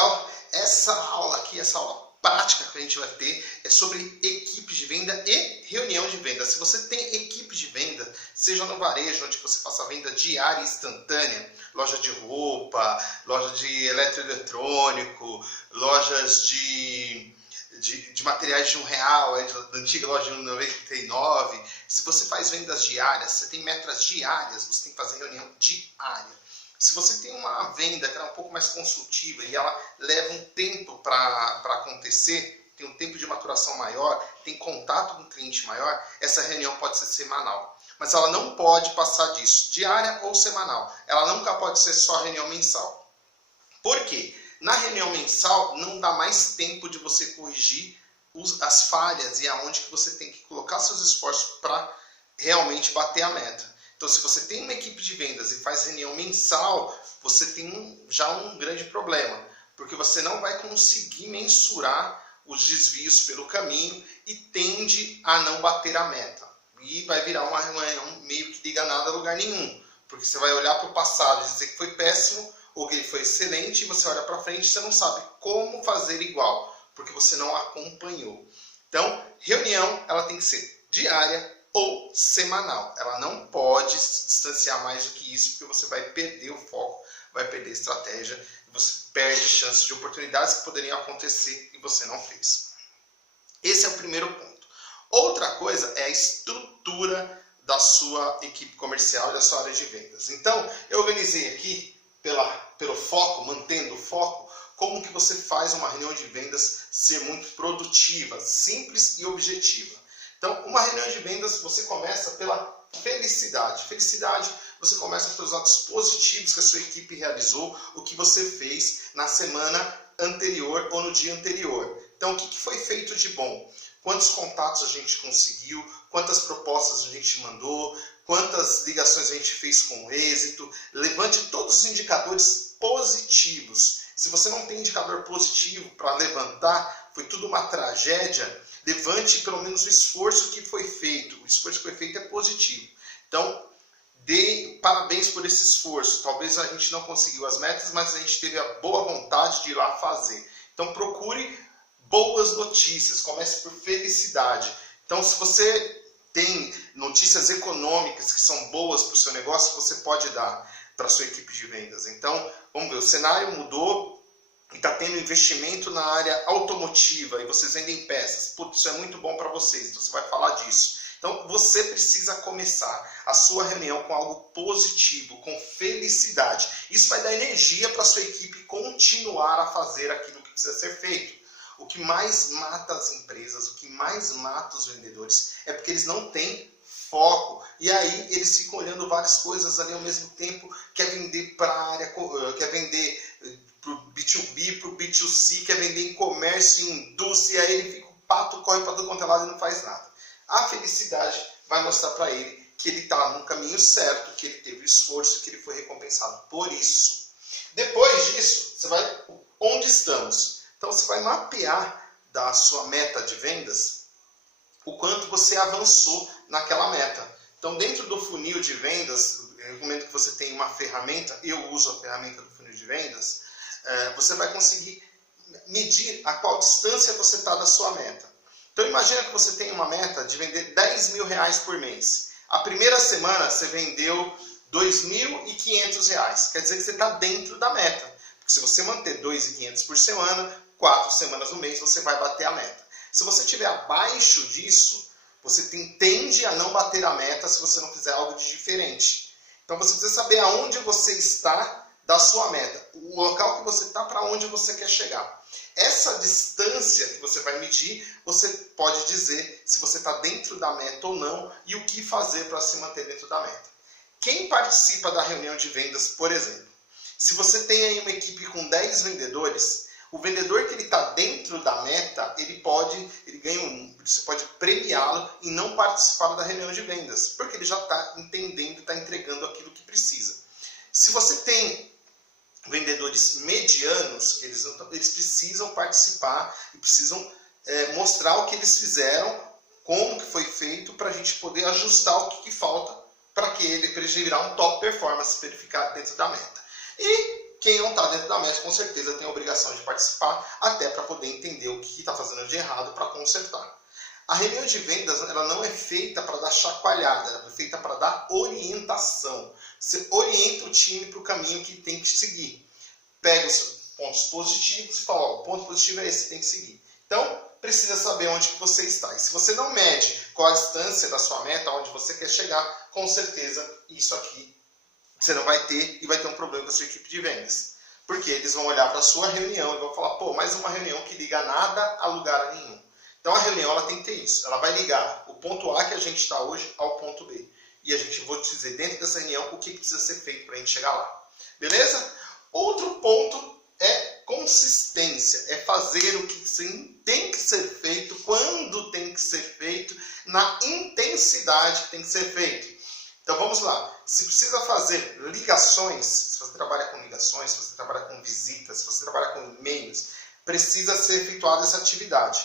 legal? Essa aula aqui, essa aula prática que a gente vai ter é sobre equipe de venda e reunião de venda. Se você tem equipe de venda, seja no varejo, onde você faça venda diária e instantânea, loja de roupa, loja de eletroeletrônico, lojas de materiais de R$1, da antiga loja de R$1,99. Se você faz vendas diárias, você tem metas diárias, você tem que fazer reunião diária. Se você tem uma venda que é um pouco mais consultiva e ela leva um tempo para acontecer, tem um tempo de maturação maior, tem contato com o cliente maior, essa reunião pode ser semanal. Mas ela não pode passar disso, diária ou semanal. Ela nunca pode ser só reunião mensal. Por quê? Na reunião mensal não dá mais tempo de você corrigir as falhas e aonde que você tem que colocar seus esforços para realmente bater a meta. Então, se você tem uma equipe de vendas e faz reunião mensal, você tem já um grande problema, porque você não vai conseguir mensurar os desvios pelo caminho e tende a não bater a meta. E vai virar uma reunião meio que liga nada a lugar nenhum, porque você vai olhar para o passado e dizer que foi péssimo ou que ele foi excelente, e você olha para frente e você não sabe como fazer igual, porque você não acompanhou. Então, reunião ela tem que ser diária ou semanal. Ela não pode se distanciar mais do que isso, porque você vai perder o foco, vai perder a estratégia, e você perde chances de oportunidades que poderiam acontecer e você não fez. Esse é o primeiro ponto. Outra coisa é a estrutura da sua equipe comercial e da sua área de vendas. Então, eu organizei aqui pelo foco, mantendo o foco, como que você faz uma reunião de vendas ser muito produtiva, simples e objetiva. Então, uma reunião de vendas, você começa pela felicidade. Felicidade, você começa pelos atos positivos que a sua equipe realizou, o que você fez na semana anterior ou no dia anterior. Então, o que foi feito de bom? Quantos contatos a gente conseguiu? Quantas propostas a gente mandou? Quantas ligações a gente fez com êxito? Levante todos os indicadores positivos. Se você não tem indicador positivo para levantar, foi tudo uma tragédia, levante pelo menos o esforço que foi feito. O esforço que foi feito é positivo. Então, dê parabéns por esse esforço. Talvez a gente não conseguiu as metas, mas a gente teve a boa vontade de ir lá fazer. Então, procure boas notícias. Comece por felicidade. Então, se você tem notícias econômicas que são boas para o seu negócio, você pode dar para a sua equipe de vendas. Então, vamos ver, o cenário mudou e está tendo investimento na área automotiva e vocês vendem peças. Putz, isso é muito bom para vocês, então você vai falar disso. Então, você precisa começar a sua reunião com algo positivo, com felicidade. Isso vai dar energia para a sua equipe continuar a fazer aquilo que precisa ser feito. O que mais mata as empresas, o que mais mata os vendedores é porque eles não têm foco. E aí eles ficam olhando várias coisas ali ao mesmo tempo, quer vender para a área, quer vender para o B2B, para o B2C, quer vender em comércio, em indústria, e aí ele fica, o pato corre para todo quanto é lado e não faz nada. A felicidade vai mostrar para ele que ele está no caminho certo, que ele teve esforço, que ele foi recompensado por isso. Depois disso, você vai, onde estamos? Então você vai mapear da sua meta de vendas o quanto você avançou naquela meta. Então dentro do funil de vendas, eu recomendo que você tenha uma ferramenta, eu uso a ferramenta do funil de vendas, você vai conseguir medir a qual distância você está da sua meta. Então imagina que você tem uma meta de vender R$10.000 por mês. A primeira semana você vendeu R$2.500. Quer dizer que você está dentro da meta. Porque se você manter R$2.500 por semana, 4 semanas no mês você vai bater a meta. Se você estiver abaixo disso, você tende a não bater a meta se você não fizer algo de diferente. Então você precisa saber aonde você está da sua meta, o local que você está para onde você quer chegar. Essa distância que você vai medir, você pode dizer se você está dentro da meta ou não e o que fazer para se manter dentro da meta. Quem participa da reunião de vendas, por exemplo, se você tem aí uma equipe com 10 vendedores, o vendedor que ele está dentro da meta, você pode premiá-lo e não participar da reunião de vendas, porque ele já está entendendo, está entregando aquilo que precisa. Se você tem vendedores medianos, eles precisam participar e precisam mostrar o que eles fizeram, como que foi feito, para a gente poder ajustar o que falta para ele virar um top performance, para ele ficar dentro da meta. E quem não está dentro da meta, com certeza tem a obrigação de participar, até para poder entender o que está fazendo de errado para consertar. A reunião de vendas, ela não é feita para dar chacoalhada, ela é feita para dar orientação. Você orienta o time para o caminho que tem que seguir. Pega os pontos positivos e fala, ó, o ponto positivo é esse, tem que seguir. Então, precisa saber onde que você está. E se você não mede qual a distância da sua meta, onde você quer chegar, com certeza isso aqui você não vai ter e vai ter um problema com a sua equipe de vendas. Porque eles vão olhar para a sua reunião e vão falar, pô, mais uma reunião que liga nada a lugar nenhum. Então a reunião ela tem que ter isso. Ela vai ligar o ponto A que a gente está hoje ao ponto B. E a gente vai te dizer dentro dessa reunião o que precisa ser feito para a gente chegar lá. Beleza? Outro ponto é consistência. É fazer o que tem que ser feito, quando tem que ser feito, na intensidade que tem que ser feito. Então vamos lá. Se precisa fazer ligações, se você trabalha com ligações, se você trabalha com visitas, se você trabalha com e-mails, precisa ser efetuada essa atividade.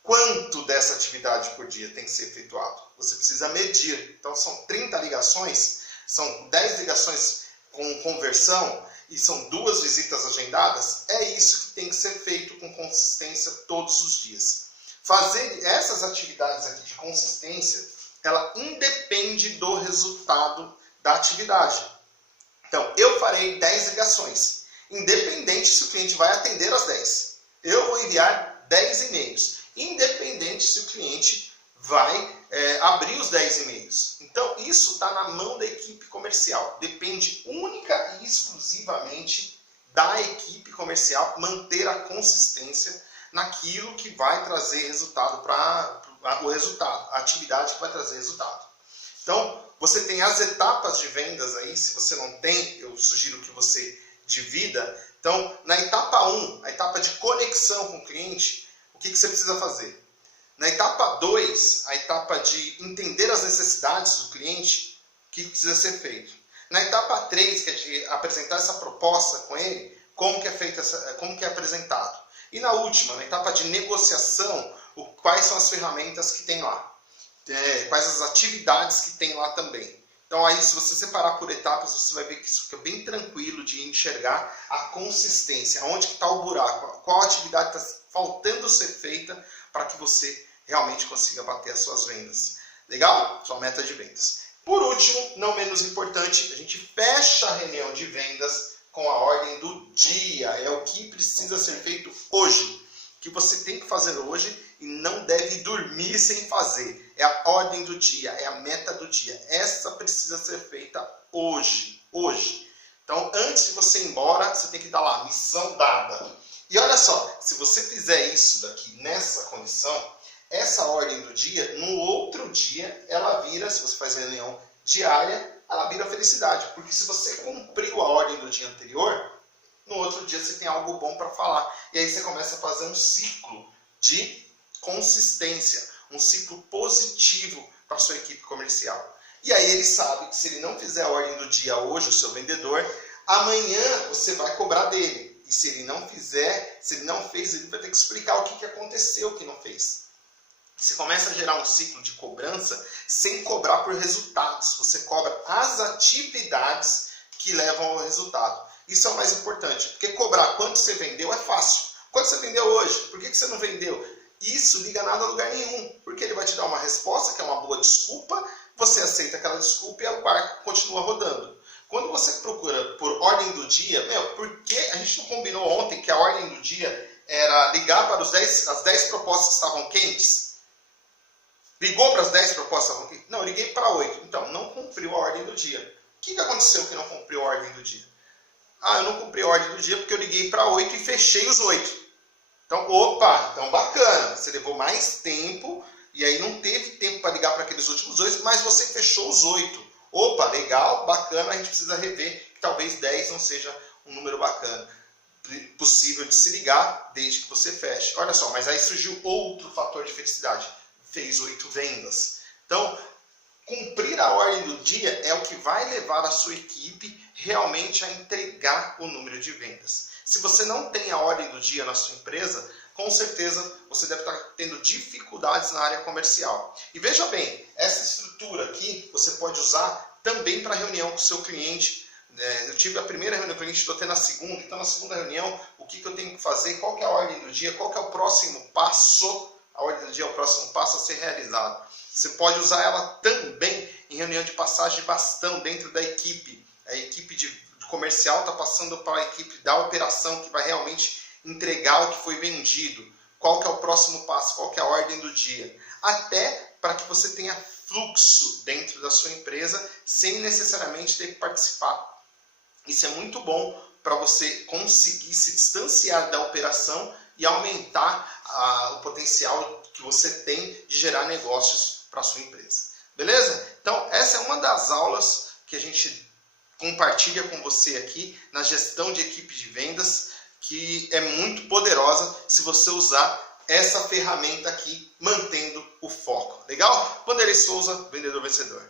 Quanto dessa atividade por dia tem que ser efetuado? Você precisa medir. Então são 30 ligações, são 10 ligações com conversão e são 2 visitas agendadas. É isso que tem que ser feito com consistência todos os dias. Fazer essas atividades aqui de consistência, ela independe do resultado da atividade. Então, eu farei 10 ligações, independente se o cliente vai atender as 10. Eu vou enviar 10 e-mails, independente se o cliente vai abrir os 10 e-mails. Então, isso está na mão da equipe comercial. Depende única e exclusivamente da equipe comercial manter a consistência naquilo que vai trazer resultado a atividade que vai trazer resultado. Então, você tem as etapas de vendas aí, se você não tem, eu sugiro que você divida. Então, na etapa 1, a etapa de conexão com o cliente, o que você precisa fazer? Na etapa 2, a etapa de entender as necessidades do cliente, o que precisa ser feito? Na etapa 3, que é de apresentar essa proposta com ele, como que é apresentado? E na última, na etapa de negociação, quais são as ferramentas que tem lá? Quais as atividades que tem lá também? Então aí, se você separar por etapas, você vai ver que isso fica bem tranquilo de enxergar a consistência, onde que está o buraco, qual atividade está faltando ser feita para que você realmente consiga bater as suas vendas. Legal? Sua meta de vendas. Por último, não menos importante, a gente fecha a reunião de vendas com a ordem do dia. É o que precisa ser feito hoje. O que você tem que fazer hoje e não deve dormir sem fazer. É a ordem do dia, é a meta do dia. Essa precisa ser feita hoje. Hoje. Então, antes de você ir embora, você tem que dar lá, missão dada. E olha só, se você fizer isso daqui nessa condição, essa ordem do dia, no outro dia, ela vira, se você faz reunião diária, ela vira felicidade. Porque se você cumpriu a ordem do dia anterior, no outro dia você tem algo bom para falar. E aí você começa a fazer um ciclo de consistência, um ciclo positivo para a sua equipe comercial. E aí ele sabe que se ele não fizer a ordem do dia hoje, o seu vendedor, amanhã você vai cobrar dele. E se ele não fizer, se ele não fez, ele vai ter que explicar o que aconteceu, o que não fez. Você começa a gerar um ciclo de cobrança sem cobrar por resultados. Você cobra as atividades que levam ao resultado. Isso é o mais importante. Porque cobrar quanto você vendeu é fácil. Quanto você vendeu hoje? Por que você não vendeu? Isso liga nada a lugar nenhum. Porque ele vai te dar uma resposta, que é uma boa desculpa. Você aceita aquela desculpa e o barco continua rodando. Quando você procura por ordem do dia, por que a gente não combinou ontem que a ordem do dia era ligar para as 10 propostas que estavam quentes? Ligou para as 10 propostas? Não, eu liguei para 8. Então, não cumpriu a ordem do dia. O que aconteceu que não cumpriu a ordem do dia? Eu não cumpri a ordem do dia porque eu liguei para 8 e fechei os 8. Então, então bacana. Você levou mais tempo e aí não teve tempo para ligar para aqueles últimos 8, mas você fechou os 8. Legal, bacana, a gente precisa rever que talvez 10 não seja um número bacana. Possível de se ligar desde que você feche. Olha só, mas aí surgiu outro fator de felicidade. Fez 8 vendas. Então, cumprir a ordem do dia é o que vai levar a sua equipe realmente a entregar o número de vendas. Se você não tem a ordem do dia na sua empresa, com certeza você deve estar tendo dificuldades na área comercial. E veja bem, essa estrutura aqui você pode usar também para reunião com o seu cliente Eu tive a primeira reunião com o cliente, estou tendo a segunda, então na segunda reunião, o que eu tenho que fazer, qual que é a ordem do dia, qual que é o próximo passo, a ordem do dia é o próximo passo a ser realizado. Você pode usar ela também em reunião de passagem de bastão dentro da equipe. A equipe de comercial está passando para a equipe da operação que vai realmente entregar o que foi vendido. Qual que é o próximo passo, qual que é a ordem do dia. Até para que você tenha fluxo dentro da sua empresa sem necessariamente ter que participar. Isso é muito bom para você conseguir se distanciar da operação e aumentar o potencial que você tem de gerar negócios para a sua empresa. Beleza? Então, essa é uma das aulas que a gente compartilha com você aqui na gestão de equipe de vendas, que é muito poderosa se você usar essa ferramenta aqui, mantendo o foco. Legal? Vanderlei Souza, vendedor vencedor.